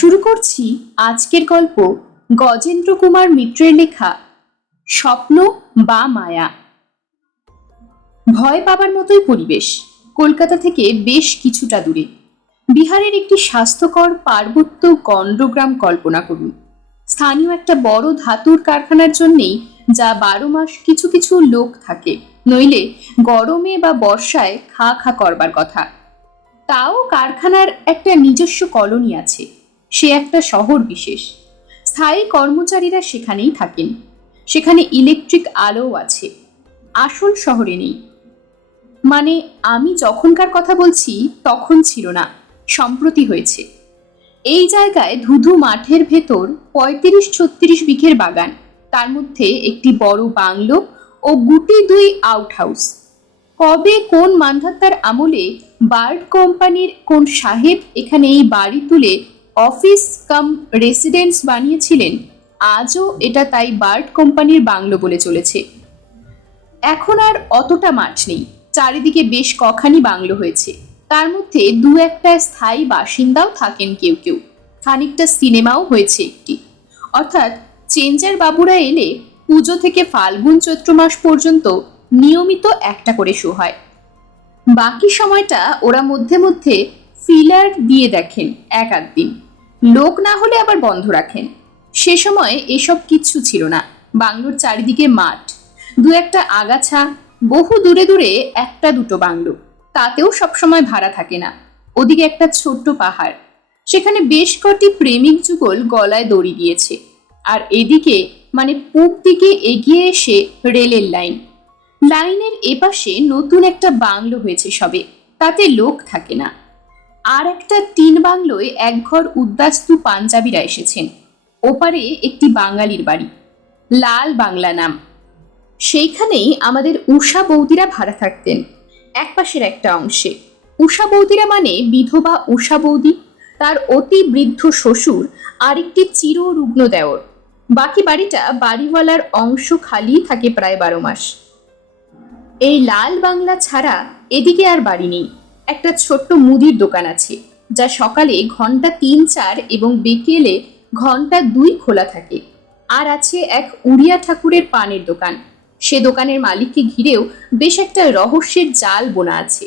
শুরু করছি আজকের গল্প গজেন্দ্র কুমার মিত্রের লেখা স্বপ্ন বা মায়া। ভয় পাবার মতোই পরিবেশ, কলকাতা থেকে বেশ কিছুটা দূরে। বিহারের একটি স্বাস্থ্যকর পার্বত্য গণ্ডগ্রাম কল্পনা করুন। স্থানীয় একটা বড় ধাতুর কারখানার জন্যেই যা 12 মাস কিছু কিছু লোক থাকে, নইলে গরমে বা বর্ষায় খা খা করবার কথা। তাও কারখানার একটা নিজস্ব কলোনি আছে, সে একটা শহর বিশেষ। স্থায়ী কর্মচারীরা সেখানেই থাকেন, সেখানে ইলেকট্রিক আলোও আছে। আসল শহরে নেই, মানে আমি যখনকার কথা বলছি তখন ছিল না, সম্প্রতি হয়েছে। এই জায়গায় ধুধু মাঠের ভেতর 35-36 বিঘের বাগান, তার মধ্যে একটি বড় বাংলো ও গুটি 2 আউট হাউস। কবে কোন মান্ধাতার আমলে বার্ড কোম্পানির কোন সাহেব এখানে এই বাড়ি তুলে অফিস কাম রেসিডেন্স বানিয়েছিলেন, আজও এটা তাই বার্ড কোম্পানির বাংলো বলে চলেছে। এখন আর অতটা মাঠ নেই, চারিদিকে বেশ কখানি বাংলো হয়েছে, তার মধ্যে দু একটা স্থায়ী বাসিন্দাও থাকেন কেউ কেউ। খানিকটা সিনেমাও হয়েছে একটি, অর্থাৎ চেঞ্জার বাবুরা এলে পুজো থেকে ফাল্গুন চৈত্র মাস পর্যন্ত নিয়মিত একটা করে শো হয়। বাকি সময়টা ওরা মধ্যে মধ্যে ফিলার দিয়ে দেখেন এক আধ দিন, লোক না হলে আবার বন্ধ রাখেন। সে সময় এসব কিচ্ছু ছিল না, বাংলোর চারিদিকে মাঠ, দু একটা আগাছা, বহু দূরে দূরে একটা দুটো বাংলো, তাতেও সবসময় ভাড়া থাকে না। ওদিকে একটা ছোট্ট পাহাড়, সেখানে বেশ কটি প্রেমিক যুগল গলায় দড়ি দিয়েছে। আর এদিকে মানে পূব দিকে এগিয়ে এসে রেলের লাইন, লাইনের এপাশে নতুন একটা বাংলো হয়েছে সবে, তাতে লোক থাকে না। আর একটা 3 বাংলোয় একঘর উদ্বাস্তু পাঞ্জাবিরা এসেছেন। ওপারে একটি বাঙালির বাড়ি, লাল বাংলা নাম, সেইখানেই আমাদের উষা বৌদিরা ভাড়া থাকতেন একপাশের একটা অংশে। উষা বৌদিরা মানে বিধবা উষা বৌদি, তার অতি বৃদ্ধ শ্বশুর আর একটি চিররুগ্ন দেওর। বাকি বাড়িটা বাড়িওয়ালার অংশ খালি থাকে প্রায় 12 মাস। এই লাল বাংলা ছাড়া এদিকে আর বাড়ি নেই। একটা ছোট্ট মুদির দোকান আছে, যা সকালে ঘন্টা 3-4 এবং বিকেলে ঘন্টা 2 খোলা থাকে। আর আছে এক উড়িয়া ঠাকুরের পানের দোকান, সে দোকানের মালিককে ঘিরেও বেশ একটা রহস্যের জাল বোনা আছে।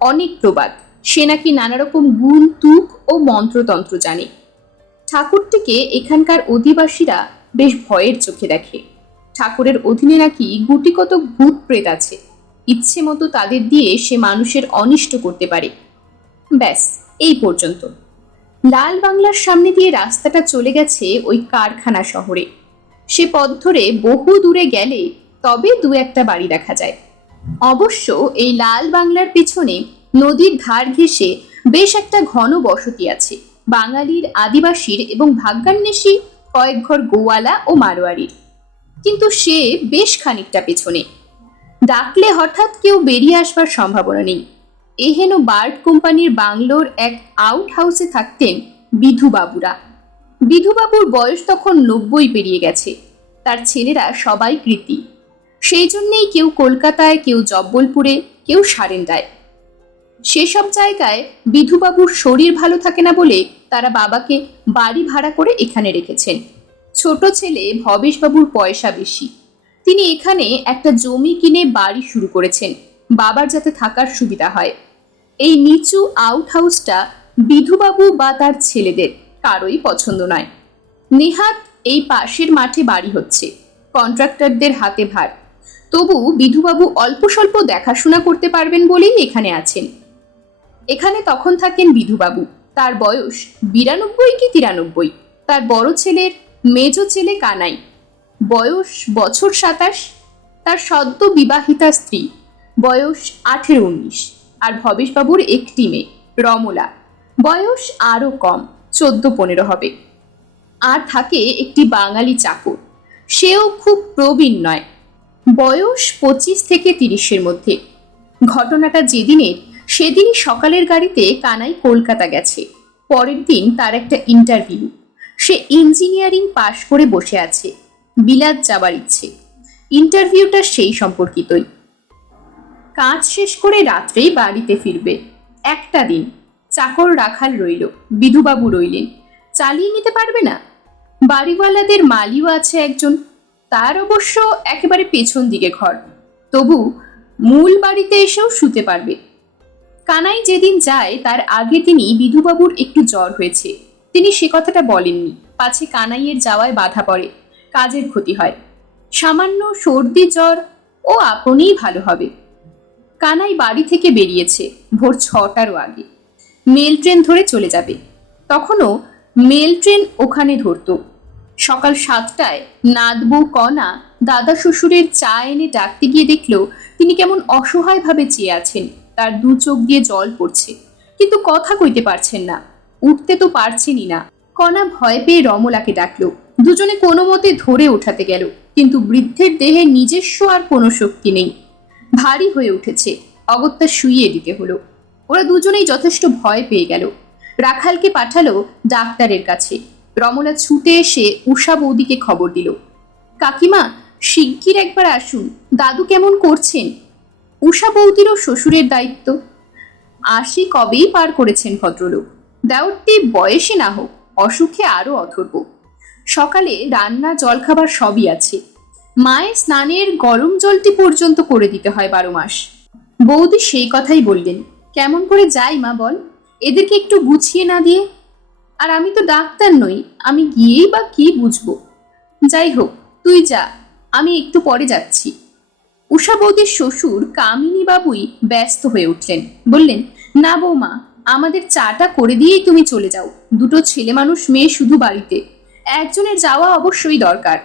অনেক প্রবাদ, সে নাকি নানা রকম গুণ তুক ও মন্ত্রতন্ত্র জানে। ঠাকুরটিকে এখানকার অধিবাসীরা বেশ ভয়ের চোখে দেখে। ঠাকুরের অধীনে নাকি গুটি কত ভূত প্রেত আছে, ইচ্ছে মতো তাদের দিয়ে সে মানুষের অনিষ্ট করতে পারে। ব্যাস এই পর্যন্ত। লাল বাংলার সামনে দিয়ে রাস্তাটা চলে গেছে ওই কারখানা শহরে। সে পথ ধরে বহু দূরে গেলে তবে দু একটা বাড়ি দেখা যায়। অবশ্য এই লাল বাংলার পিছনে নদীর ধার ঘেঁষে বেশ একটা ঘন বসতি আছে, বাঙালির, আদিবাসীর এবং ভাগ্যান্বেষী কয়েক ঘর গোয়ালা ও মারোয়ারির। কিন্তু সে বেশ খানিকটা পেছনে, ডাকলে হঠাৎ কেউ বেরিয়ে আসবার সম্ভাবনা নেই। এহেন বার্ড কোম্পানির বাংলোর এক আউট হাউসে থাকতেন বিধুবাবুরা। বিধুবাবুর বয়স তখন 90 পেরিয়ে গেছে, তার ছেলেরা সবাই কৃতী। সেই জন্যেই কেউ কলকাতায়, কেউ জব্বলপুরে, কেউ সারেন্ডায়। সেসব জায়গায় বিধুবাবুর শরীর ভালো থাকে না বলে তারা বাবাকে বাড়ি ভাড়া করে এখানে রেখেছেন। ছোট ছেলে ভবেশবাবুর পয়সা বেশি, তিনি এখানে একটা জমি কিনে বাড়ি শুরু করেছেন, বাবার যাতে থাকার সুবিধা হয়। এই নিচু আউট হাউসটা বিধুবাবু বা তার ছেলেদের কারোই পছন্দ নয়। নেহাত এই পাশের মাঠে বাড়ি হচ্ছে, কন্ট্রাক্টরদের হাতে ভার, তবু বিধুবাবু অল্প স্বল্প দেখাশোনা করতে পারবেন বলেই এখানে আছেন। এখানে তখন থাকেন বিধুবাবু, তার বয়স 92 কি 93। তার বড় ছেলের মেজ ছেলে কানাই, বয়স বছর 27। তার সদ্য বিবাহিতা স্ত্রী, বয়স 18-19। আর ভবেশবাবুর একটি মেয়ে রমলা, বয়স আরো কম, 14-15 হবে। আর থাকে একটি বাঙালি চাকর, সেও খুব প্রবীণ নয়, বয়স 25 থেকে 30-এর মধ্যে। ঘটনাটা যেদিনের, সেদিনই সকালের গাড়িতে কানাই কলকাতা গেছে। পরের দিন তার একটা ইন্টারভিউ, সে ইঞ্জিনিয়ারিং পাশ করে বসে আছে, বিলাত যাবার ইচ্ছে। ইন্টারভিউটা সেই সম্পর্কিতই। কাজ শেষ করে রাত্রেই বাড়িতে ফিরবে। একটা দিন চাকর রাখাল রইল, বিধুবাবু রইলেন। চালিয়ে নিতে পারবে না? বাড়িওয়ালাদের মালিও আছে একজন, তার অবশ্য একেবারে পেছন দিকে ঘর, তবু মূল বাড়িতে এসেও শুতে পারবে। কানাই যেদিন যায় তার আগের দিনই বিধুবাবুর একটু জ্বর হয়েছে। তিনি সে কথাটা বলেননি, পাছে কানাইয়ের যাওয়ায় বাধা পড়ে, কাজের ক্ষতি হয়। সামান্য সর্দি জ্বর ও আপনিই ভালো হবে। কানাই বাড়ি থেকে বেরিয়েছে ভোর 6টারও আগে। মেল ট্রেন ধরে চলে যাবে। তখনও মেল ট্রেন ওখানে ধরত। সকাল 7টায় নাতবউ কণা দাদা শ্বশুরের চা এনে ডাকতে গিয়ে দেখল তিনি কেমন অসহায়ভাবে চেয়ে আছেন। তার দু চোখ দিয়ে জল পড়ছে, কিন্তু কথা কইতে পারছেন না, উঠতে তো পারছেনই না। কণা ভয় পেয়ে রমলাকে ডাকল। দুজনে কোনো মতে ধরে ওঠাতে গেল, কিন্তু বৃদ্ধের দেহে নিজস্ব আর কোনো শক্তি নেই, ভারী হয়ে উঠেছে, অগত্যা শুইয়ে দিতে হলো। ওরা দুজনেই যথেষ্ট ভয় পেয়ে গেল। রাখালকে পাঠালো ডাক্তারের কাছে। রমলা ছুটে এসে উষা বৌদিকে খবর দিল, কাকিমা শিগগির একবার আসুন, দাদু কেমন করছেন। উষা বৌদিরও শ্বশুরের দায়িত্ব। 80 কবেই পার করেছেন ভদ্রলোক। দেওরটি বয়সে না হোক, অসুখে আরো অথর্ব। সকালে রান্না জলখাবার সবই আছে। মায়ের স্নানের গরম জলটি পর্যন্ত করে দিতে হয় 12 মাস। বৌদি সেই কথাই বললেন, কেমন করে যাই মা বল, এদেরকে একটু গুছিয়ে না দিয়ে। আর আমি তো ডাক্তার নই, আমি গিয়েই বা কি বুঝবো। যাই হোক, তুই যা, আমি একটু পরে যাচ্ছি। উষা বৌদির শ্বশুর কামিনী বাবুই ব্যস্ত হয়ে উঠলেন, বললেন, না বৌমা, আমাদের চাটা করে দিয়েই তুমি চলে যাও। দুটো ছেলে মানুষ মেয়ে শুধু বাড়িতে, একজনের যাওয়া অবশ্যই দরকার।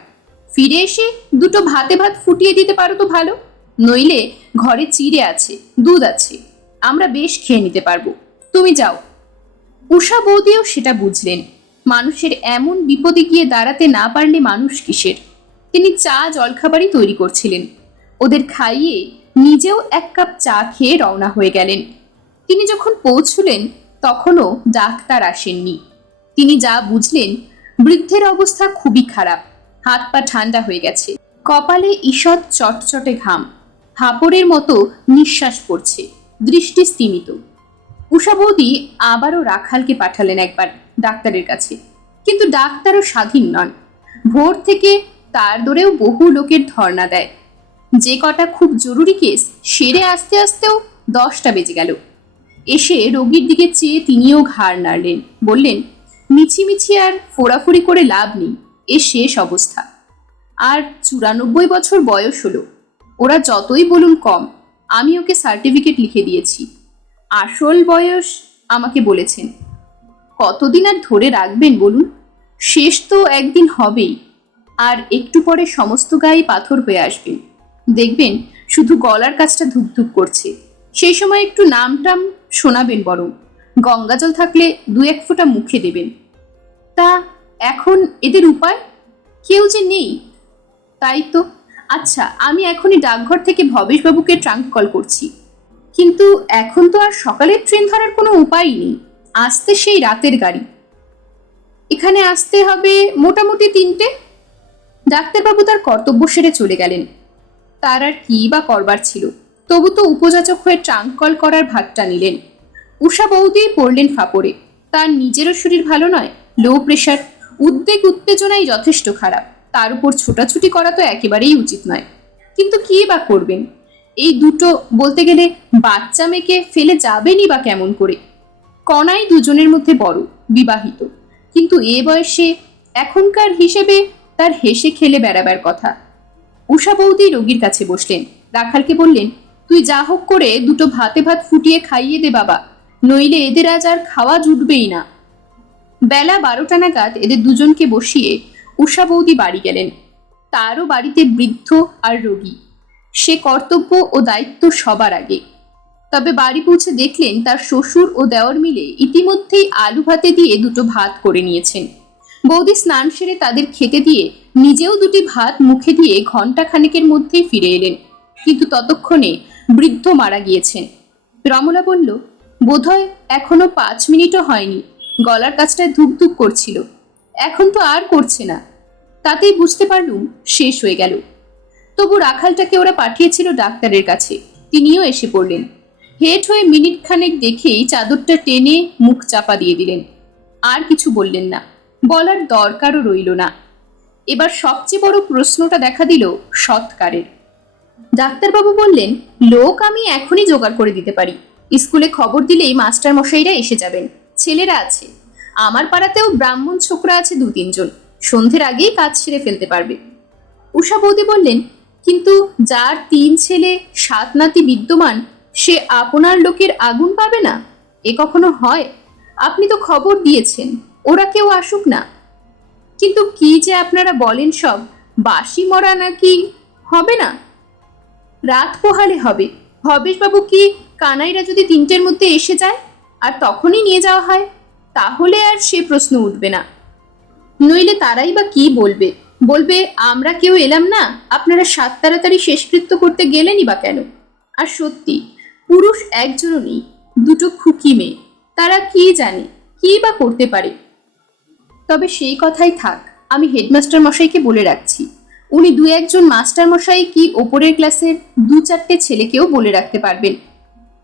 ফিরে এসে দুটো ভাতে ভাত ফুটিয়ে দিতে পারো তো ভালো, নইলে ঘরে চিড়ে আছে, দুধ আছে, আমরা বেশ খেয়ে নিতে পারবো। তুমি যাও। উষা বৌদিও সেটা বুঝলেন। মানুষের এমন বিপদে গিয়ে দাঁড়াতে না পারলে মানুষ কিসের। তিনি চা জলখাবারই তৈরি করছিলেন। ওদের খাইয়ে নিজেও 1 কাপ চা খেয়ে রওনা হয়ে গেলেন। তিনি যখন পৌঁছলেন তখনও ডাক্তার আসেননি। তিনি যা বুঝলেন, বৃদ্ধের অবস্থা খুবই খারাপ। হাত পা ঠান্ডা হয়ে গেছে, কপালে ঈষৎ চটচটে ঘাম, হাঁপড়ের মতো নিঃশ্বাস পড়ছে, দৃষ্টি স্তিমিত। উষা বৌদি আবারও রাখালকে পাঠালেন একবার ডাক্তারের কাছে, কিন্তু ডাক্তারও স্বাধীন নন। ভোর থেকে তার দৌড়েও বহু লোকের ধর্ণা দেয়। যে কটা খুব জরুরি কেস সেরে আসতে আসতেও 10টা বেজে গেল। এসে রোগীর দিকে চেয়ে তিনিও ঘাড় নাড়লেন, বললেন, মিছিমিছি আর ফোড়াফুড়ি করে লাভ নেই, এ শেষ অবস্থা। আর 94 বছর বয়স হলো। ওরা যতই বলুন কম, আমি ওকে সার্টিফিকেট লিখে দিয়েছি। আসল বয়স আমাকে বলেছেন। কতদিন আর ধরে রাখবেন বলুন, শেষ তো একদিন হবেই। আর একটু পরে সমস্ত গায়ে পাথর হয়ে আসবেন, দেখবেন শুধু গলার কাছটা ধুকধুক করছে। সেই সময় একটু নামটাম শোনাবেন, বরং গঙ্গাজল থাকলে 2-1 ফোঁটা মুখে দেবেন। তা এখন এদের উপায়? কেউ যে নেই। তাই তো। আচ্ছা, আমি এখনই ডাকঘর থেকে ভবেশবাবুকে ট্রাঙ্ক কল করছি। কিন্তু এখন তো আর সকালের ট্রেন ধরার কোনো উপায়ই নেই, আসতে সেই রাতের গাড়ি। এখানে আসতে হবে মোটামুটি 3টে। ডাক্তারবাবু তার কর্তব্য সেরে চলে গেলেন। তার আর কি বা করবার ছিল, তবু তো উপযাচক হয়ে ট্রাঙ্ক কল করার ভাগটা নিলেন। উষা বৌদি পড়লেন ফাপড়ে। তার নিজেরও শরীর ভালো নয়, লো প্রেশার, উদ্বেগ উত্তেজনাই যথেষ্ট খারাপ। তার উপর ছোটাছুটি করা তো একেবারেই উচিত নয়। কিন্তু কি বা করবেন, এই দুটো বলতে গেলে বাচ্চা মেয়েকে ফেলে যাবেনই বা কেমন করে। কনাই দুজনের মধ্যে বড়, বিবাহিত, কিন্তু এ বয়সে এখনকার হিসেবে তার হেসে খেলে বেড়াবার কথা। উষা বৌদি রোগীর কাছে বসলেন। রাখালকে বললেন, তুই যা হোক করে দুটো ভাতে ভাত ফুটিয়ে খাইয়ে দে বাবা, নইলে এদের আজ আর খাওয়া জুটবেই না। বেলা 12টা নাগাদ এদের দুজনকে বসিয়ে উষা বৌদি বাড়ি গেলেন। তারও বাড়িতে বৃদ্ধ আর রোগী, সে কর্তব্য ও দায়িত্ব সবার আগে। তবে বাড়ি পৌঁছে দেখলেন তার শ্বশুর ও দেওর মিলে ইতিমধ্যেই আলু ভাতে দিয়ে দুটো ভাত করে নিয়েছেন। বৌদি স্নান সেরে তাদের খেতে দিয়ে নিজেও 2টি ভাত মুখে দিয়ে ঘন্টা খানেকের মধ্যেই ফিরে এলেন। কিন্তু ততক্ষণে বৃদ্ধ মারা গিয়েছেন। রমলা বলল, বোধহয় এখনো 5 মিনিটও হয়নি, গলার কাছটায় ধুকধুক করছিল, এখন তো আর করছে না। তাতেই বুঝতে পারলুম শেষ হয়ে গেল। তবু রাখালটাকে ওরা পাঠিয়েছিল ডাক্তারের কাছে, তিনিও এসে পড়লেন। হেঁট হয়ে মিনিট খানেক দেখেই চাদরটা টেনে মুখ চাপা দিয়ে দিলেন, আর কিছু বললেন না। বলার দরকারও রইল না। এবার সবচেয়ে বড় প্রশ্নটা দেখা দিল সৎকারের। ডাক্তারবাবু বললেন, লোক আমি এখনই জোগাড় করে দিতে পারি। স্কুলে খবর দিলেই মাস্টার মশাইরা এসে যাবেন। ছেলেরা আছে, আমার পাড়াতেও ব্রাহ্মণ ছোকরা আছে 2-3 জন, সন্ধ্যের আগেই কাজ সেরে ফেলতে পারবে। উষা বৌদি বললেন, কিন্তু যার 3 ছেলে 7 নাতি বিদ্যমান, সে আপনার লোকের আগুন পাবে না? এ কখনো হয়? আপনি তো খবর দিয়েছেন, ওরা কেউ আসুক না। কিন্তু কি যে আপনারা বলেন সব, বাসি মরা নাকি হবে না? রাত পোহালে হবে। ভবেশবাবু কি কানাইরা যদি 3টের মধ্যে এসে যায় আর তখনই নিয়ে যাওয়া হয়, তাহলে আর সে প্রশ্ন উঠবে না। নইলে তারাই বা কি বলবে? বলবে আমরা কেউ এলাম না, আপনারা 7 তাড়াতাড়ি শেষকৃত্য করতে গেলেনই বা কেন? আর সত্যি, পুরুষ একজনও নেই, 2টো খুকি মেয়ে, তারা কি জানে কি বা করতে পারে। তবে সেই কথাই থাক, আমি হেডমাস্টার মশাইকে বলে রাখছি। উনি 2-1 জন মাস্টার মশাই কি ওপরের ক্লাসের 2-4টে ছেলেকেও বলে রাখতে পারবেন।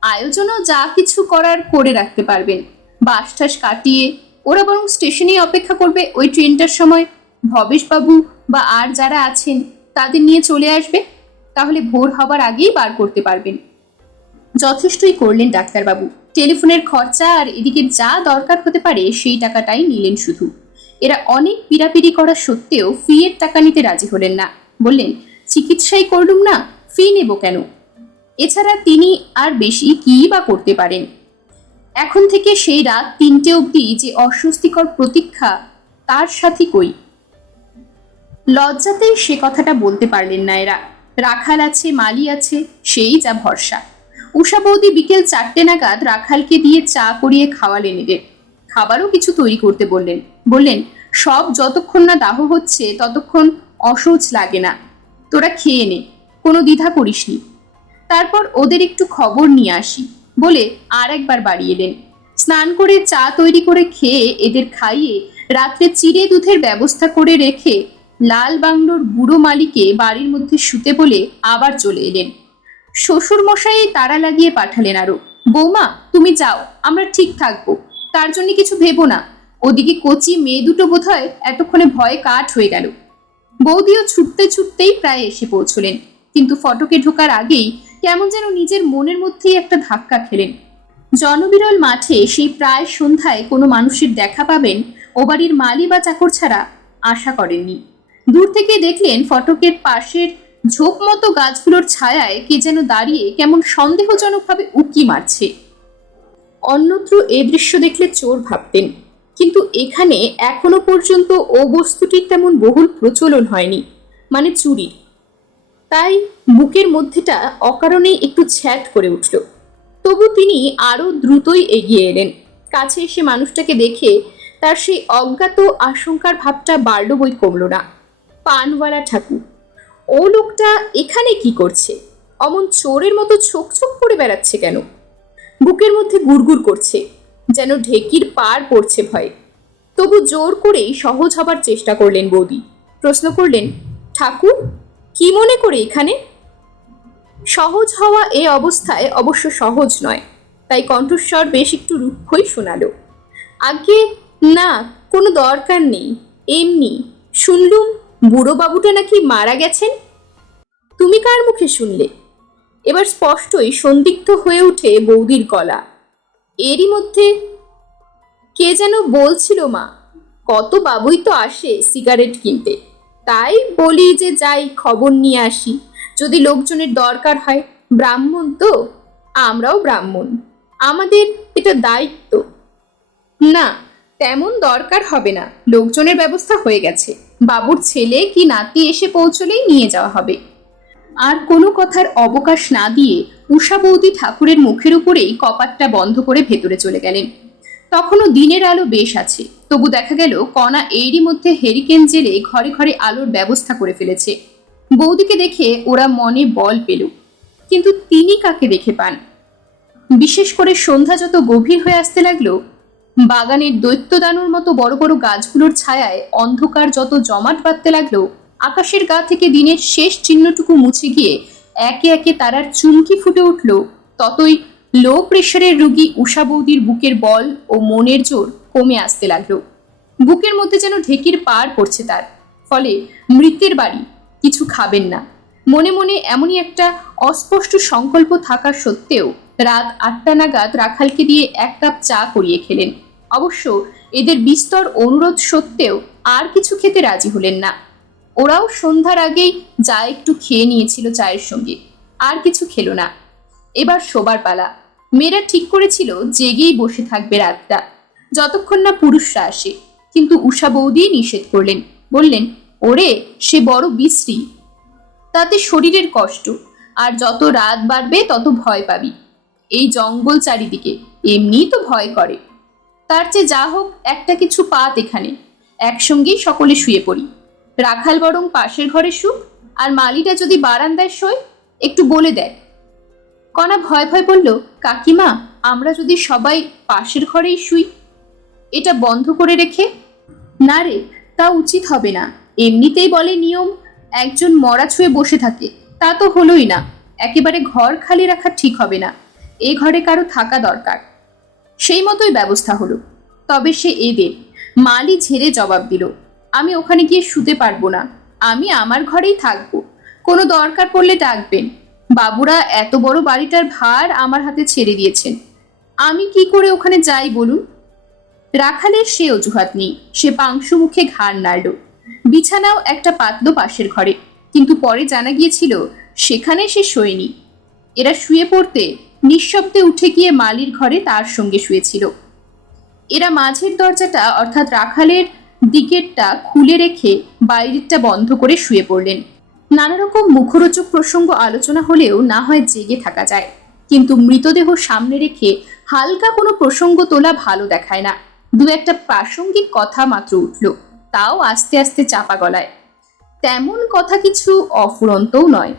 আয়োজনও যা কিছু করার করে রাখতে পারবেন। বাস টাস কাটিয়ে ওরা বরং স্টেশনেই অপেক্ষা করবে ওই ট্রেনটার সময়। ভবেশবাবু বা আর যারা আছেন তাদের নিয়ে চলে আসবে, তাহলে ভোর হবার আগেই বার করতে পারবেন। যথেষ্টই করলেন ডাক্তারবাবু। টেলিফোনের খরচা আর এদিকে যা দরকার হতে পারে সেই টাকাটাই নিলেন শুধু। এরা অনেক পিড়াপিড়ি করা সত্ত্বেও ফিয়ের টাকা নিতে রাজি হলেন না। বললেন, চিকিৎসাই করলুম না, ফি নেব কেন? এছাড়া তিনি আর বেশি কি বা করতে পারেন? এখন থেকে সেই রাত 3টে অবধি যে অস্বস্তিকর প্রতীক্ষা, তার সাথী কই? লজ্জাতেই সে কথাটা বলতে পারলেন না এরা। রাখাল আছে, মালি আছে, সেই যা ভরসা। উষা বৌদি বিকেল 4টে নাগাদ রাখালকে দিয়ে চা করিয়ে খাওয়ালেন এদের। খাবারও কিছু তৈরি করতে বললেন। বললেন, সব যতক্ষণ না দাহ হচ্ছে ততক্ষণ অসহ্য লাগে না, তোরা খেয়ে নে, কোনো দ্বিধা করিসনি। তারপর ওদের একটু খবর নিয়ে আসি বলে আর একবার বাড়ি এলেন। স্নান করে চা তৈরি করে খেয়ে এদের খাইয়ে রাত্রে চিড়ে দুধের ব্যবস্থা করে রেখে লাল বাংলোর বুড়ো মালিকে বাড়ির মধ্যে শুতে বলে আবার চলে এলেন। শ্বশুর মশাই তাড়া লাগিয়ে পাঠালেন আরো, বৌমা তুমি যাও, আমরা ঠিক থাকবো, তার জন্য কিছু ভেবো না। ওদিকে কচি মেয়ে দুটো বোধহয় এতক্ষণে ভয়ে কাঠ হয়ে গেল। বৌদিও ছুটতে ছুটতেই প্রায় এসে পৌঁছলেন, কিন্তু ফটকে ঢোকার আগেই কেমন যেন নিজের মনের মধ্যেই একটা ধাক্কা খেলেন। জনবিরল মাঠে সেই প্রায় সন্ধ্যায় কোনো মানুষের দেখা পাবেন ও বাড়ির মালি বা চাকর ছাড়া আশা করেননি। দূর থেকে দেখলেন ফটকের পাশের ঝোপ মতো গাছগুলোর ছায়ায় কে যেন দাঁড়িয়ে কেমন সন্দেহজনকভাবে উকি মারছে। অন্যত্র এ দৃশ্য দেখলে চোর ভাবতেন, কিন্তু এখানে এখনো পর্যন্ত ও বস্তুটির তেমন বহুল প্রচলন হয়নি, মানে চুরির। তাই বুকের মধ্যেটা অকারণেই একটু ছ্যাট করে উঠল। তবু তিনি আরো দ্রুতই এগিয়ে এলেন। কাছে এসে মানুষটাকে দেখে তার সেই অজ্ঞাত আশঙ্কার ভাবটা বাড়ল বই কমল না। পানওয়ালা ঠাকুর, ও লোকটা এখানে কি করছে? অমন চোরের মতো ছোক ছোক করে বেড়াচ্ছে কেন? বুকের মধ্যে গুড়গুড় করছে, যেন ঢেকির পার পড়ছে ভয়ে। তবু জোর করেই সহজ হবার চেষ্টা করলেন বৌদি। প্রশ্ন করলেন, ঠাকুর কি মনে করে এখানে? সহজ হওয়া এ অবস্থায় অবশ্য সহজ নয়, তাই কণ্ঠস্বর বেশ একটু রুক্ষই শোনালো। আগে না, কোনো দরকার নেই, এমনি শুনলুম বুড়ো বাবুটা নাকি মারা গেছেন। তুমি কার মুখে শুনলে? এবার স্পষ্টই সন্দিগ্ধ হয়ে উঠে বৌদির গলা। এরই মধ্যে কে যেন বলছিল, মা, কত বাবুই তো আসে সিগারেট কিনতে, তাই বলি যে যাই খবর নিয়ে আসি, যদি লোকজনের দরকার হয়। ব্রাহ্মণ তো, আমরাও ব্রাহ্মণ, আমাদের এটা দায়িত্ব। না, তেমন দরকার হবে না, লোকজনের ব্যবস্থা হয়ে গেছে, বাবুর ছেলে কি নাতি এসে পৌঁছলেই নিয়ে যাওয়া হবে। আর কোনো কথার অবকাশ না দিয়ে উষা বৌদি ঠাকুরের মুখের উপরেই কপাটটা বন্ধ করে ভেতরে চলে গেলেন। তখনও দিনের আলো বেশ আছে, তবু দেখা গেল কণা এরই মধ্যে হেরিকেন জেলে ঘরে ঘরে আলোর ব্যবস্থা করে ফেলেছে। বৌদিকে দেখে ওরা মনে বল পেল, কিন্তু তিনি কাকে দেখে পান? বিশেষ করে সন্ধ্যা যত গভীর হয়ে আসতে লাগলো, বাগানের দৈত্যদানুর মতো বড় বড় গাছগুলোর ছায়ায় অন্ধকার যত জমাট বাঁধতে লাগলো, আকাশের গা থেকে দিনের শেষ চিহ্নটুকু মুছে গিয়ে একে একে তারার চুমকি ফুটে উঠল, ততই লো প্রেশারের রোগী উষা বৌদির বুকের বল ও মনের জোর কমে আসতে লাগলো। বুকের মধ্যে যেন ঢেকির পাড় পড়ছে তার। ফলে মৃতের বাড়ি, কিছু খাবেন না। মনে মনে এমনই একটা অস্পষ্ট সংকল্প থাকা সত্ত্বেও রাত 8টা নাগাদ রাখালকে দিয়ে 1 কাপ চা করিয়ে খেলেন। অবশ্য এদের বিস্তর অনুরোধ সত্ত্বেও আর কিছু খেতে রাজি হলেন না। ওরাও সন্ধ্যার আগেই যা একটু খেয়ে নিয়েছিল চায়ের সঙ্গে, আর কিছু খেলো না। এবার শোবার পালা। মেয়েরা ঠিক করেছিল জেগেই বসে থাকবে রাতটা, যতক্ষণ না পুরুষরা আসে। কিন্তু উষা বৌদি নিষেধ করলেন, বললেন, ওরে সে বড় বিশ্রী, তাতে শরীরের কষ্ট, আর যত রাত বাড়বে তত ভয় পাবি। এই জঙ্গল চারিদিকে, এমনিই তো ভয় করে। তার চেয়ে যা হোক একটা কিছু পাত এখানে, একসঙ্গেই সকলে শুয়ে পড়ি। রাখাল বরং পাশের ঘরে শুক, আর মালিটা যদি বারান্দায় শোয়, একটু বলে দেয়। কণা ভয় ভয় বলল, কাকিমা, আমরা যদি সবাই পাশের ঘরেই শুই, এটা বন্ধ করে রেখে? না রে, তা উচিত হবে না। এমনিতেই বলে নিয়ম, একজন মরা ছুঁয়ে বসে থাকে, তা তো হলোই না। একেবারে ঘর খালি রাখা ঠিক হবে না, এ ঘরে কারো থাকা দরকার। সেই মতোই ব্যবস্থা হলো। তবে সে এদের মালি ঝেড়ে জবাব দিল, আমি ওখানে গিয়ে শুতে পারবো না, আমি আমার ঘরেই থাকবো। কোনো দরকার পড়লে ডাকবেন। বাবুরা এত বড় বাড়িটার ভার আমার হাতে ছেড়ে দিয়েছেন, আমি কি করে ওখানে যাই বলুন? রাখালের সে অজুহাত নেই, সে পাংশু মুখে ঘাড় নাড়ল। বিছানাও একটা পাতলো পাশের ঘরে, কিন্তু পরে জানা গিয়েছিল সেখানে সে শোয়নি। এরা শুয়ে পড়তে নিঃশব্দে উঠে গিয়ে মালির ঘরে তার সঙ্গে শুয়েছিল। এরা মাঝের দরজাটা অর্থাৎ রাখালের দিকেরটা খুলে রেখে বাইরেরটা বন্ধ করে শুয়ে পড়লেন। নানা রকম মুখরোচক প্রসঙ্গ আলোচনা হলেও না হয় জেগে থাকা যায়, কিন্তু মৃতদেহ সামনে রেখে হালকা কোনো প্রসঙ্গ তোলা ভালো দেখায় না। দু একটা প্রাসঙ্গিক কথা মাত্র উঠল, তাও আস্তে আস্তে চাপা গলায়। তেমন কথা কিছু অফুরন্তও নয়।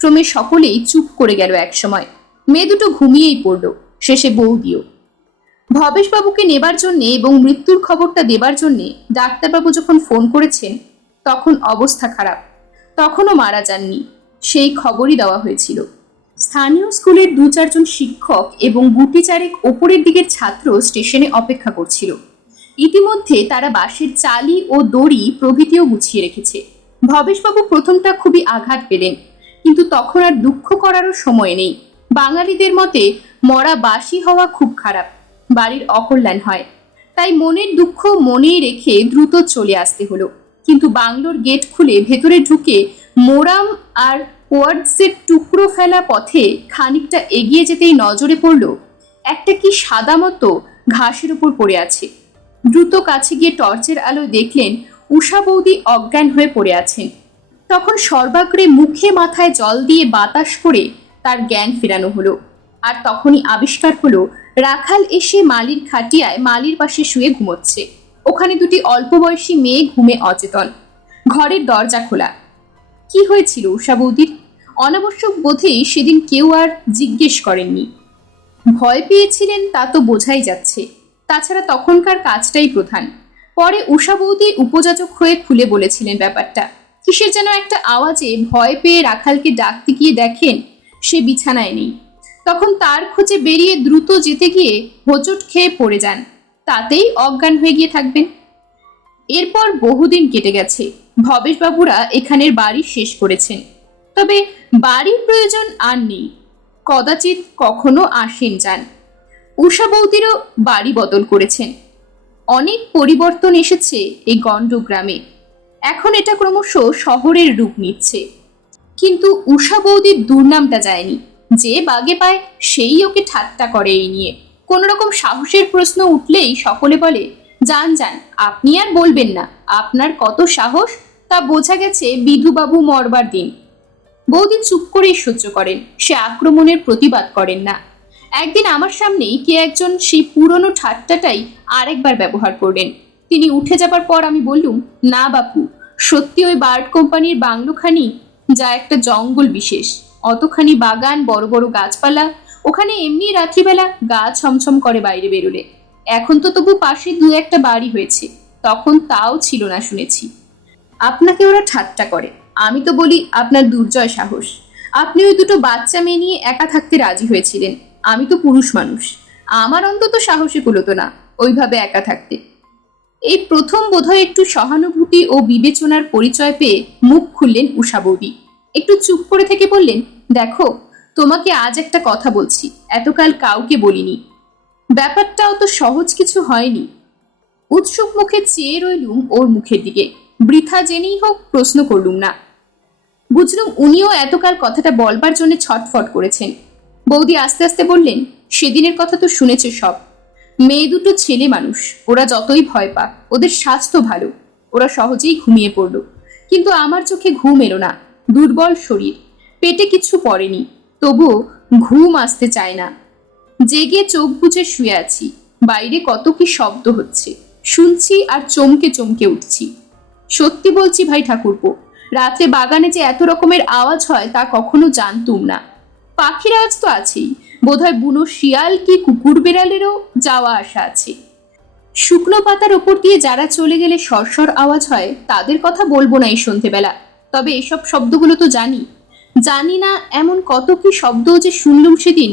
ক্রমে সকলেই চুপ করে গেল একসময়। মেয়ে দুটো ঘুমিয়েই পড়ল, শেষে বৌদিও। ভবেশবাবুকে নেবার জন্যে এবং মৃত্যুর খবরটা দেবার জন্যে ডাক্তারবাবু যখন ফোন করেছেন, তখন অবস্থা খারাপ। তখনও মারা যাননি, সেই খবরই দেওয়া হয়েছিল। স্থানীয় স্কুলের 2-4 জন শিক্ষক এবং গুটি চারেক ওপরের দিকের ছাত্র স্টেশনে অপেক্ষা করছিল। ইতিমধ্যে তারা বাসের চালি ও দড়ি প্রভৃতিও গুছিয়ে রেখেছে। ভবেশবাবু প্রথমটা খুবই আঘাত পেলেন, কিন্তু তখন আর দুঃখ করারও সময় নেই। বাঙালিদের মতে মরা বাসি হওয়া খুব খারাপ, বাড়ির অকল্যাণ হয়। তাই মনের দুঃখ মনেই রেখে দ্রুত চলে আসতে হলো। কিন্তু বাংলোর গেট খুলে ভেতরে ঢুকে মোরাম আর ওয়ার্ডসের টুকরো ফেলা পথে খানিকটা এগিয়ে যেতেই নজরে পড়ল একটা কি সাদা মতো ঘাসের উপর পড়ে আছে। দ্রুত কাছে গিয়ে টর্চের আলোয় দেখলেন উষা বৌদি অজ্ঞান হয়ে পড়ে আছেন। তখন সর্বাগ্রে মুখে মাথায় জল দিয়ে বাতাস করে তার জ্ঞান ফেরানো হলো। আর তখনই আবিষ্কার হলো রাখাল এসে মালির খাটিয়ায় মালির পাশে শুয়ে ঘুমোচ্ছে। ওখানে দুটি অল্প বয়সী মেয়ে ঘুমে অচেতন। ঘরের দরজা খোলা। কি হয়েছিল উষা বৌদির? অনাবশ্যক বোধেই সেদিন কেউ আর জিজ্ঞেস করেননি। ভয় পেয়েছিলেন তা তো বোঝাই যাচ্ছে, তাছাড়া তখনকার কাজটাই প্রধান। পরে উষা বৌদি উপযাচক হয়ে খুলে বলেছিলেন ব্যাপারটা। কিসের যেন একটা আওয়াজে ভয় পেয়ে রাখালকে ডাকতে গিয়ে দেখেন সে বিছানায় নেই। তখন তার খোঁজে বেরিয়ে দ্রুত যেতে গিয়ে হোঁচট খেয়ে পড়ে যান, তাতেই অজ্ঞান হয়ে গিয়ে থাকবেন। এরপর বহুদিন কেটে গেছে। ভবেশবাবুরা এখানের বাড়ি শেষ করেছেন, তবে বাড়ির প্রয়োজন আর নেই। কদাচিৎ কখনো আসেন যান। উষা বৌদিরও বাড়ি বদল করেছেন। অনেক পরিবর্তন এসেছে এই গণ্ড গ্রামে। এখন এটা ক্রমশ শহরের রূপ নিচ্ছে। কিন্তু উষা বৌদির দুর্নামটা যায়নি। যে বাগে পায় সেই ওকে ঠাট্টা করে এই নিয়ে। কোনো রকম সাহসের প্রশ্ন উঠলেই সকলে বলে, যান যান, আপনি আর বলবেন না, আপনার কত সাহস তা বোঝা গেছে বিধুবাবু মরবার দিন। বৌদি চুপ করেই সহ্য করেন, সে আক্রমণের প্রতিবাদ করেন না। একদিন আমার সামনেই কে একজন সেই পুরনো ঠাট্টাটাই আরেকবার ব্যবহার করলেন। তিনি উঠে যাবার পর আমি বললুম, না বাপু, সত্যি ওই বার্ড কোম্পানির বাংলোখানি যা একটা জঙ্গল বিশেষ, অতখানি বাগান, বড় বড় গাছপালা, ওখানে এমনি রাত্রিবেলা গা ছমছম করে বাইরে বেরোলে। এখন তো তবু পাশে 2-1টা বাড়ি হয়েছে, তখন তাও ছিল না শুনেছি। আপনাকে ওরা ঠাট্টা করে, আমি তো বলি আপনার দুর্জয় সাহস। আপনি ওই 2টো বাচ্চা মেয়ে নিয়ে একা থাকতে রাজি হয়েছিলেন। আমি তো পুরুষ মানুষ, আমার অন্তত সাহসে কুলোতো না ওইভাবে একা থাকতে। এই প্রথম বোধহয় একটু সহানুভূতি ও বিবেচনার পরিচয় পেয়ে মুখ খুললেন উষা বৌদি। একটু চুপ করে থেকে বললেন, দেখো, তোমাকে আজ একটা কথা বলছি, এতকাল কাউকে বলিনি। ব্যাপারটা অত সহজ কিছু হয়নি। উৎসুক মুখে চেয়ে রইলুম ওর মুখের দিকে। বৃথা জেনেই হোক প্রশ্ন করলুম না। বুঝলুম উনিও এতকাল কথাটা বলবার জন্য ছটফট করেছেন। বৌদি আস্তে আস্তে বললেন, সেদিনের কথা তো শুনেছ সব। মেয়ে দুটো ছেলে মানুষ, ওরা যতই ভয় পাক, ওদের স্বাস্থ্য ভালো, ওরা সহজেই ঘুমিয়ে পড়ল। কিন্তু আমার চোখে ঘুম এলো না। দুর্বল শরীর, পেটে কিছু পড়েনি, তবুও ঘুম আসতে চায় না। জেগে চোখ বুজে শুয়ে আছি। বাইরে কত কি শব্দ হচ্ছে, শুনছি আর চমকে চমকে উঠছি। সত্যি বলছি ভাই ঠাকুরপো, রাত্রে বাগানে যে এত রকমের আওয়াজ হয় তা কখনো জানতুম না। পাখির আওয়াজ তো আছেই, বোধহয় বুনো শিয়াল কি কুকুর বেড়ালেরও যাওয়া আসা আছে। শুকনো পাতার ওপর দিয়ে যারা চলে গেলে সরসর আওয়াজ হয় তাদের কথা বলবো না এই সন্ধেবেলা। তবে এসব শব্দগুলো তো জানি। জানি না এমন কত কি শব্দ যে শুনলুম সেদিন।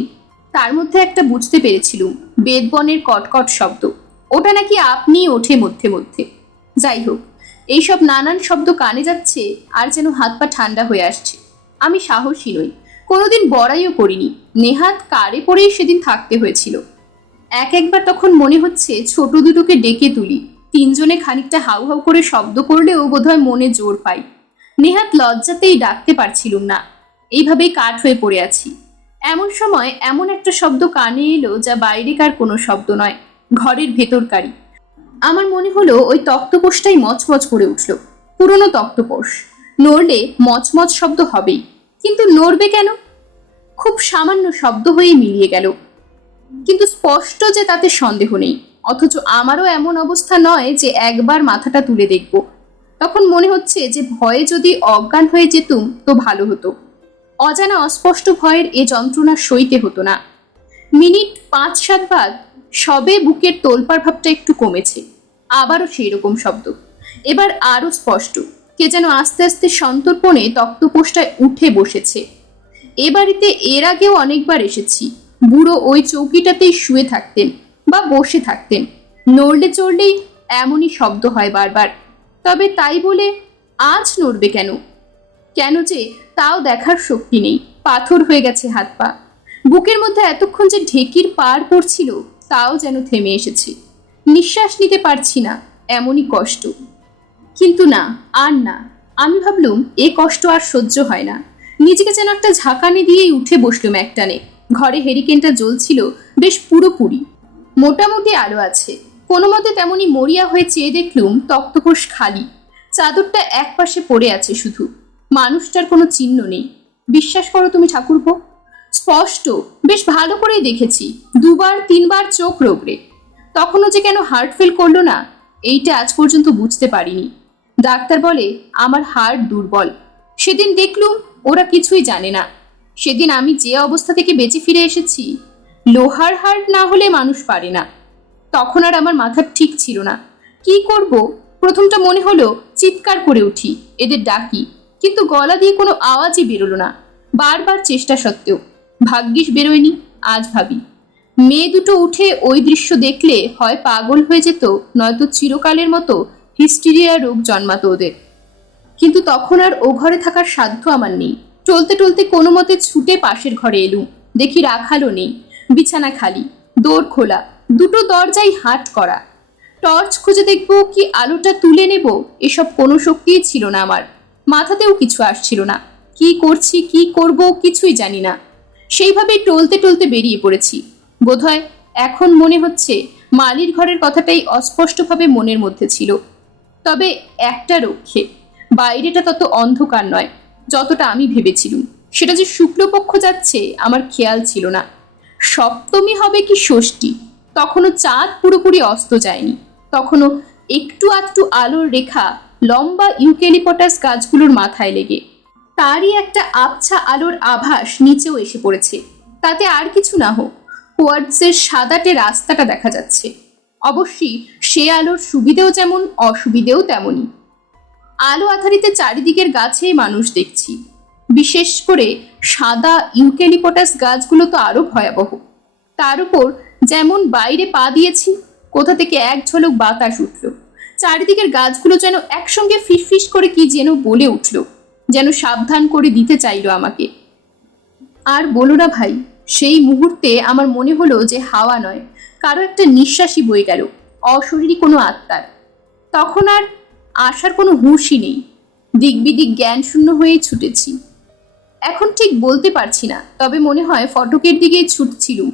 তার মধ্যে একটা বুঝতে পেরেছিলুম, বেদবনের কটকট শব্দ। ওটা নাকি আপনি ওঠে মধ্যে মধ্যে। যাই হোক, এইসব নানান শব্দ কানে যাচ্ছে আর যেন হাত পা ঠান্ডা হয়ে আসছে। আমি সাহসী নই, কোনোদিন বড়াইও করিনি। নেহাত কারে পড়েই সেদিন থাকতে হয়েছিল। একবার তখন মনে হচ্ছে ছোট দুটোকে ডেকে তুলি। তিনজনে খানিকটা হাউ হাউ করে শব্দ করলেও বোধহয় মনে জোর পাই। নেহাত লজ্জাতেই ডাকতে পারছিলুম না। এইভাবেই কাঠ হয়ে পড়ে আছি। এমন সময় এমন একটা শব্দ কানে এলো যা বাইরেকার কোনো শব্দ নয়, ঘরের ভেতরকারই। আমার মনে হলো ওই তক্তপোষটাই মচমচ করে উঠল। পুরনো তক্তপোষ, নড়লে মচমচ শব্দ হবেই, কিন্তু নড়বে কেন? খুব সামান্য শব্দ হয়ে মিলিয়ে গেল, কিন্তু স্পষ্ট যে তাতে সন্দেহ নেই। অথচ আমারও এমন অবস্থা নয় যে একবার মাথাটা তুলে দেখব। তখন মনে হচ্ছে যে ভয়ে যদি অজ্ঞান হয়ে যেতুম তো ভালো হতো। অজানা অস্পষ্ট ভয়ের এ যন্ত্রণা সইতে হতো না। মিনিট 5-7 বাদ সবে বুকের তোলপাড় ভাবটা একটু কমেছে। আবারও সেই রকম শব্দ, এবার আরো স্পষ্ট। কে যেন আস্তে আস্তে সন্তর্পণে তক্তপোষটায় উঠে বসেছে। এ বাড়িতে এর আগেও অনেকবার এসেছি। বুড়ো ওই চৌকিটাতেই শুয়ে থাকতেন বা বসে থাকতেন। নড়লে চড়লেই এমনই শব্দ হয় বারবার। তবে তাই বলে আজ নড়বে কেন? কেন যে তাও দেখার শক্তি নেই। পাথর হয়ে গেছে হাত পা। বুকের মধ্যে এতক্ষণ যে ঢেকির পার পড়ছিল তাও যেন থেমে এসেছে। নিঃশ্বাস নিতে পারছি না, এমনই কষ্ট। কিন্তু না, আর না। আমি ভাবলুম এ কষ্ট আর সহ্য হয় না। নিজেকে যেন একটা ঝাঁকানি দিয়েই উঠে বসলুম একটানে। ঘরে হেরিকেনটা জ্বলছিল বেশ পুরোপুরি। মোটামুটি আলো আছে। কোনো মতে তেমনি মরিয়া হয়ে চেয়ে দেখলুম তক্তপোষ খালি। চাদরটা একপাশে পড়ে আছে শুধু। মানুষটার কোনো চিহ্ন নেই। বিশ্বাস করো তুমি ঠাকুরপো, স্পষ্ট, বেশ ভালো করেই দেখেছি। 2-3 বার চোখ রোগড়ে। তখনও যে কেন হার্ট ফেল করলো না, এইটা আজ পর্যন্ত বুঝতে পারিনি। ডাক্তার বলে আমার হার্ট দুর্বল। সেদিন দেখলুম ওরা কিছুই জানে না। সেদিন আমি যে অবস্থা থেকে বেঁচে ফিরে এসেছি, লোহার হার্ট না হলে মানুষ পারে না। তখন আর আমার মাথা ঠিক ছিল না। কি করব? প্রথমটা মনে হলো চিৎকার করে উঠি, এদের ডাকি, কিন্তু গলা দিয়ে কোনো আওয়াজই বেরোলো না। বারবার চেষ্টা সত্ত্বেও। ভাগ্যিস বেরোয়নি। আজ ভাবি, মেয়ে দুটো উঠে ওই দৃশ্য দেখলে হয় পাগল হয়ে যেত, নয়তো চিরকালের মতো হিস্টিরিয়া রোগ জন্মাতো ওদের। কিন্তু তখন আর ও ঘরে থাকার সাধ্য আমার নেই। টলতে টলতে কোনো মতে ছুটে পাশের ঘরে এলুম। দেখি রাখালও নেই, বিছানা খালি, দোর খোলা, দুটো দরজাই হাট করা। টর্চ খুঁজে দেখবো কি আলোটা তুলে নেব, এসব কোনো শক্তিই ছিল না আমার। মাথাতেও কিছু আসছিল না। কি করছি কি করব কিছুই জানি না। সেইভাবেই টলতে টলতে বেরিয়ে পড়েছি। বোধহয় এখন মনে হচ্ছে মালির ঘরের কথাটাই অস্পষ্টভাবে মনের মধ্যে ছিল। তবে একটা রক্ষে, বাইরেটা তত অন্ধকার নয় যতটা আমি ভেবেছিলুম। সেটা যে শুক্লপক্ষ যাচ্ছে আমার খেয়াল ছিল না। সপ্তমী হবে কি ষষ্ঠী, তখনও চাঁদ পুরোপুরি অস্ত যায়নি। তখনও একটু আধটু আলোর রেখা লম্বা ইউক্যালিপটাস গাছগুলোর মাথায় লেগে। তারই একটা আবছা আলোর আভাস নিচেও এসে পড়েছে। তাতে আর কিছু না হোক, কোয়ার্টসের সাদাটে রাস্তাটা দেখা যাচ্ছে। অবশ্যই সে আলোর সুবিধেও যেমন অসুবিধেও তেমনই। আলো আধারিতে চারিদিকের গাছে মানুষ দেখছি। বিশেষ করে সাদা ইউক্যালিপটাস গাছগুলো তো আরো ভয়াবহ। তার উপর যেমন বাইরে পা দিয়েছি, কোথা থেকে এক ঝলক বাতাস উঠল। চারিদিকের গাছগুলো যেন একসঙ্গে ফিসফিস করে কি যেন বলে উঠল, যেন সাবধান করে দিতে চাইলো আমাকে। আর বলো না ভাই, সেই মুহূর্তে আমার মনে হলো যে হাওয়া নয়, কারো একটা নিঃশ্বাসই বয়ে গেল, অশরীরী কোনো আত্মার। তখন আর আসার কোনো হুঁশই নেই, দিক বিদিক জ্ঞান শূন্য হয়েই ছুটেছি। এখন ঠিক বলতে পারছি না, তবে মনে হয় ফটকের দিকেই ছুটছিলুম,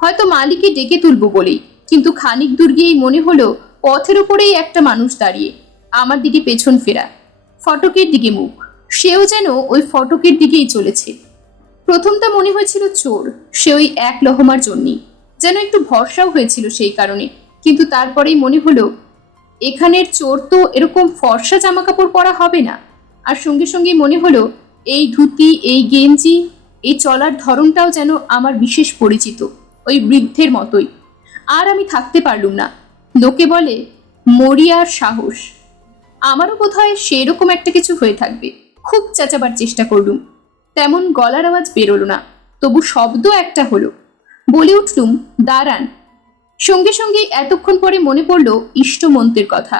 হয়তো মালিকে ডেকে তুলবো বলেই। কিন্তু খানিক দূর গিয়েই মনে হলো পথের ওপরেই একটা মানুষ দাঁড়িয়ে, আমার দিকে পেছন ফেরা, ফটকের দিকে মুখ, সেও যেন ওই ফটকের দিকেই চলেছে। প্রথমটা মনে হয়েছিল চোর, সে ওই এক লহমার জন্যই, যেন একটু ভরসাও হয়েছিল সেই কারণে। কিন্তু তারপরেই মনে হলো এখানের চোর তো এরকম ফর্সা জামা কাপড় পরা হবে না। আর সঙ্গে সঙ্গে মনে হলো এই ধুতি, এই গেঞ্জি, এই চলার ধরনটাও যেন আমার বিশেষ পরিচিত, ওই বৃদ্ধের মতোই। আর আমি থাকতে পারলুম না। লোকে বলে মরিয়ার সাহস, আমারও বোধহয় সেরকম একটা কিছু হয়ে থাকবে। খুব চেঁচাবার চেষ্টা করলুম, তেমন গলার আওয়াজ বেরোলো না, তবু শব্দ একটা হলো। বলে উঠলুম, দাঁড়ান। সঙ্গে সঙ্গে এতক্ষণ পরে মনে পড়ল ইষ্টমন্ত্রের কথা।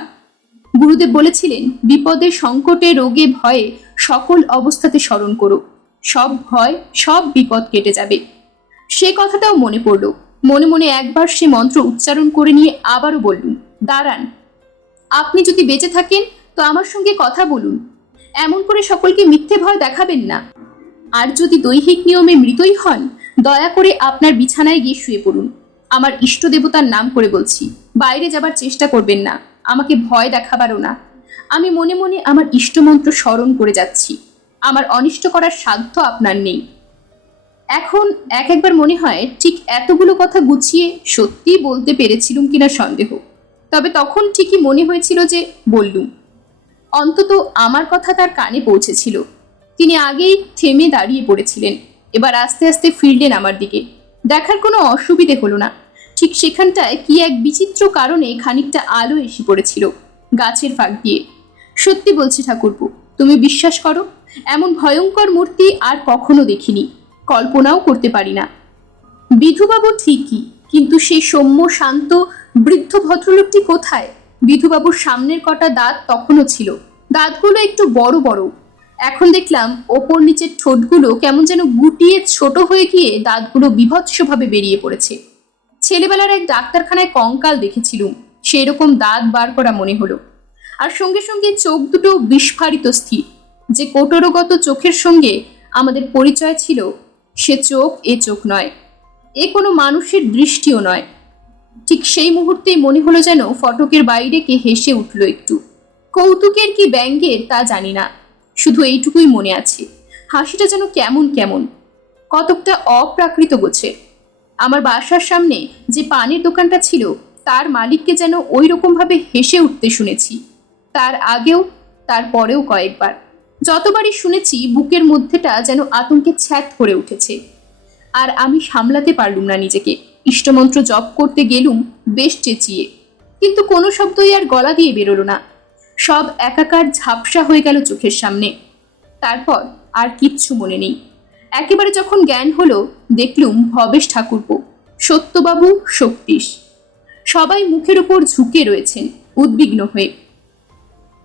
গুরুদেব বলেছিলেন, বিপদে, সংকটে, রোগে, ভয়ে সকল অবস্থাতে স্মরণ করো, সব ভয়, সব বিপদ কেটে যাবে। সে কথাটাও মনে পড়ল। মনে মনে একবার সে মন্ত্র উচ্চারণ করে নিয়ে আবারও বললুম, দাঁড়ান। আপনি যদি বেঁচে থাকেন তো আমার সঙ্গে কথা বলুন, এমন করে সকলকে মিথ্যে ভয় দেখাবেন না। আর যদি দৈহিক নিয়মে মৃতই হন, দয়া করে আপনার বিছানায় গিয়ে শুয়ে পড়ুন। আমার ইষ্ট দেবতার নাম করে বলছি, বাইরে যাবার চেষ্টা করবেন না, আমাকে ভয় দেখাবারও না। আমি মনে মনে আমার ইষ্টমন্ত্র স্মরণ করে যাচ্ছি। আমার অনিষ্ট করার সাধ্য আপনার নেই। এখন একবার মনে হয় ঠিক এতগুলো কথা গুছিয়ে সত্যি বলতে পেরেছিলুম কিনা সন্দেহ, তবে তখন ঠিকই মনে হয়েছিল যে বললুম। অন্তত আমার কথা তার কানে পৌঁছেছিল। তিনি আগেই থেমে দাঁড়িয়ে পড়েছিলেন, এবার আস্তে আস্তে ফিরলেন আমার দিকে। দেখার কোনো অসুবিধে হলো না। ঠিক সেখানটায় কি এক বিচিত্র কারণে খানিকটা আলো এসে পড়েছিল গাছের ফাঁক দিয়ে। সত্যি বলছি ঠাকুরপো, তুমি বিশ্বাস করো, এমন ভয়ঙ্কর মূর্তি আর কখনো দেখিনি, কল্পনাও করতে পারি না। বিধুবাবু ঠিকই, কিন্তু সেই সৌম্য শান্ত বৃদ্ধ ভদ্রলোকটি কোথায়? বিধুবাবুর সামনের কটা দাঁত তখনও ছিল, দাঁতগুলো একটু বড় বড়। এখন দেখলাম ওপর নিচের ঠোঁটগুলো কেমন যেন গুটিয়ে ছোট হয়ে গিয়ে দাঁতগুলো বিভৎসভাবে বেরিয়ে পড়েছে। ছেলেবেলার এক ডাক্তারখানায় কঙ্কাল দেখেছিলুম, সেই রকম দাঁত বার করা মনে হলো। আর সঙ্গে সঙ্গে চোখ দুটো বিস্ফারিত স্থির। যে কোটরগত চোখের সঙ্গে আমাদের পরিচয় ছিল, সে চোখ এ চোখ নয়, এ কোনো মানুষের দৃষ্টিও নয়। ঠিক সেই মুহূর্তেই মনে হলো যেন ফটকের বাইরে কে হেসে উঠল একটু, কৌতুকের কি ব্যঙ্গের তা জানি না, শুধু এইটুকুই মনে আছে, হাসিটা যেন কেমন কেমন, কতকটা অপ্রাকৃত গোছের। আমার বাসার সামনে যে পানের দোকানটা ছিল, তার মালিককে যেন ওই রকম ভাবে হেসে উঠতে শুনেছি, তার আগেও তার পরেও কয়েকবার। যতবারই শুনেছি বুকের মধ্যেটা যেন আতঙ্কে ছ্যাঁত করে উঠেছে। আর আমি সামলাতে পারলুম না নিজেকে। ইষ্টমন্ত্র জপ করতে গেলুম বেশ চেঁচিয়ে, কিন্তু কোনো শব্দই আর গলা দিয়ে বেরোলো না। সব একাকার ঝাপসা হয়ে গেল চোখের সামনে। তারপর আর কিচ্ছু মনে নেই। একেবারে যখন জ্ঞান হলো, দেখলুম ভবেশ ঠাকুরপো, সত্যবাবু, শক্তিশ, সবাই মুখের উপর ঝুঁকে রয়েছেন উদ্বিগ্ন হয়ে।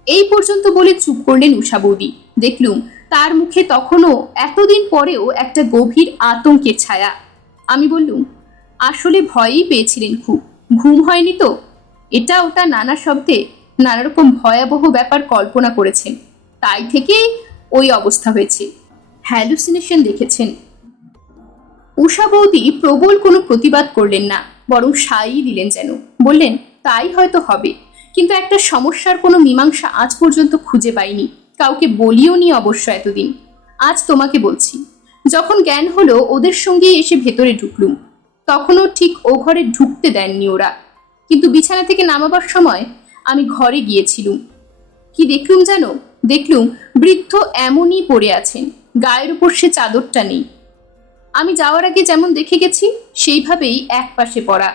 এই পর্যন্ত বলে চুপ করলেন উষা বৌদি। দেখলুম তার মুখে তখনও এতদিন পরেও একটা গভীর আতঙ্কের ছায়া। আমি বললুম, আসলে ভয়ই পেয়েছিলেন খুব, ঘুম হয়নি তো? এটা ওটা নানা শব্দে নানা রকম ভয়াবহ ব্যাপার কল্পনা করেছেন, তাই থেকেই ওই অবস্থা হয়েছে, হ্যালুসিনেশন দেখেছেন। উষা বৌদি প্রবল কোনো প্রতিবাদ করলেন না, বরং সাই দিলেন যেন। বললেন, তাই হয়তো হবে, কিন্তু একটা সমস্যার কোনো মীমাংসা আজ পর্যন্ত খুঁজে পাইনি, কাউকে বলিও নি অবশ্য এতদিন। আজ তোমাকে বলছি। যখন জ্ঞান হলো, ওদের সঙ্গেই এসে ভেতরে ঢুকলুম। তখনও ঠিক ও ঘরে ঢুকতে দেননি ওরা, কিন্তু বিছানা থেকে নামাবার সময় আমি ঘরে গিয়েছিলুম। কি দেখলুম জানো? দেখলুম বৃদ্ধ এমনই পড়ে আছেন, গায়ের উপর সে চাদরটা নেই। আমি যাওয়ার আগে যেমন দেখে গেছি সেইভাবেই এক পাশে পড়া,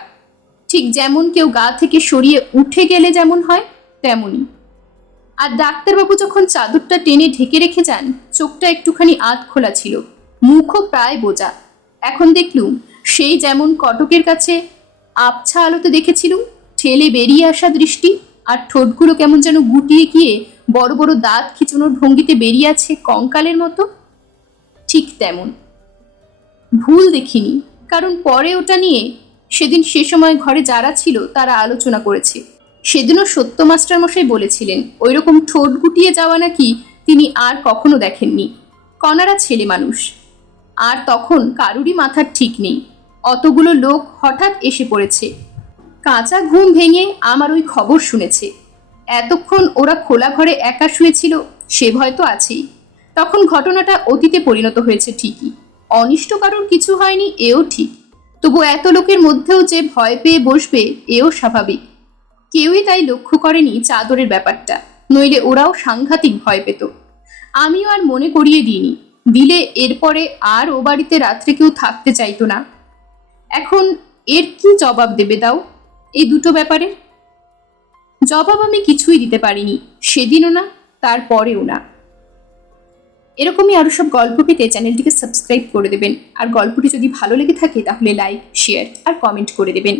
ঠিক যেমন কেউ গা থেকে সরিয়ে উঠে গেলে যেমন হয় তেমনই। আর ডাক্তারবাবু যখন চাদরটা টেনে ঢেকে রেখে যান, চোখটা একটুখানি আধ খোলা ছিল, মুখও প্রায় বোজা। এখন দেখলুম সেই যেমন কটকের কাছে আবছা আলোতে দেখেছিলুম, ঠেলে বেরিয়ে আসা দৃষ্টি, আর ঠোঁটগুলো কেমন যেন গুটিয়ে গিয়ে বড় বড় দাঁত খিচুনোর ভঙ্গিতে বেরিয়ে আছে কঙ্কালের মতো। ঠিক তেমন। ভুল দেখিনি, কারণ পরে ওটা নিয়ে সেদিন সে সময় ঘরে যারা ছিল তারা আলোচনা করেছে। সেদিনও সত্য মাস্টার মশাই বলেছিলেন ওইরকম ঠোঁট গুটিয়ে যাওয়া নাকি তিনি আর কখনো দেখেননি। কনারা ছেলে মানুষ, আর তখন কারুরই মাথার ঠিক নেই। অতগুলো লোক হঠাৎ এসে পড়েছে। কাঁচা ঘুম ভেঙে আমার ওই খবর শুনেছে। এতক্ষণ ওরা খোলা ঘরে একা শুয়েছিল সে ভয় তো আছেই। তখন ঘটনাটা অতীতে পরিণত হয়েছে ঠিকই, অনিষ্ট কারোর কিছু হয়নি এও ঠিক, তবু এত লোকের মধ্যেও যে ভয় পেয়ে বসবে এও স্বাভাবিক। কেউই তাই লক্ষ্য করেনি চাদরের ব্যাপারটা, নইলে ওরাও সাংঘাতিক ভয় পেত। আমিও আর মনে করিয়ে দিইনি, দিলে এরপরে আর ও বাড়িতে রাত্রে কেউ থাকতে চাইতো না। এখন এর কি জবাব দেবে দাও এই দুটো ব্যাপারে? জবাব আমি কিছুই দিতে পারিনি, সেদিনও না, তারপরেও না। এরকমই আরো সব গল্প পেতে চ্যানেলটিকে সাবস্ক্রাইব করে দেবেন, আর গল্পটি যদি ভালো লেগে থাকে তাহলে লাইক, শেয়ার আর কমেন্ট করে দেবেন।